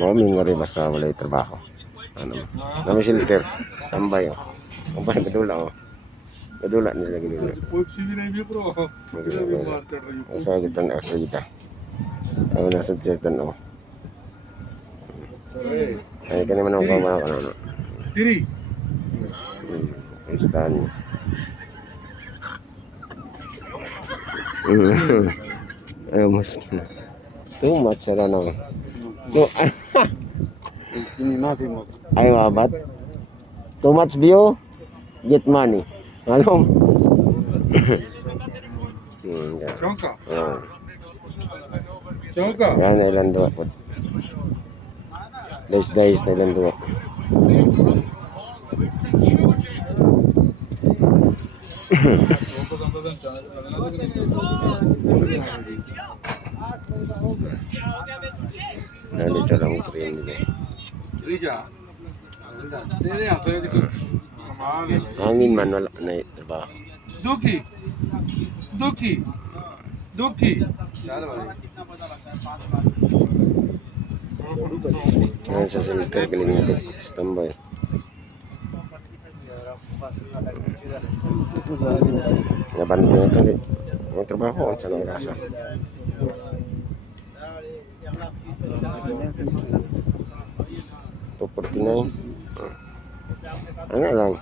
Mami nga rin basta walay trabaho. Ano mo? Nami shelter. Tambay oh. Ang parang gadula oh. Gadula ni sila gadula. Ang sa kita na sa kita. Ang nasa certain oh. Ay kani man ako mga ano. Diri. Kristan. Ay mas. Too much na no. No. Ay wabat. Too much view, get money. Alam? Chongka. Yan na ilan dua po. Days na ilan dua. Nandito lang ang train nila. Hangin man wala na trabaho. Duki. Ngayon sa shelter galing natin standby. Nabante na tali. May trabaho sa nang rasa. Ito 49. Ano lang?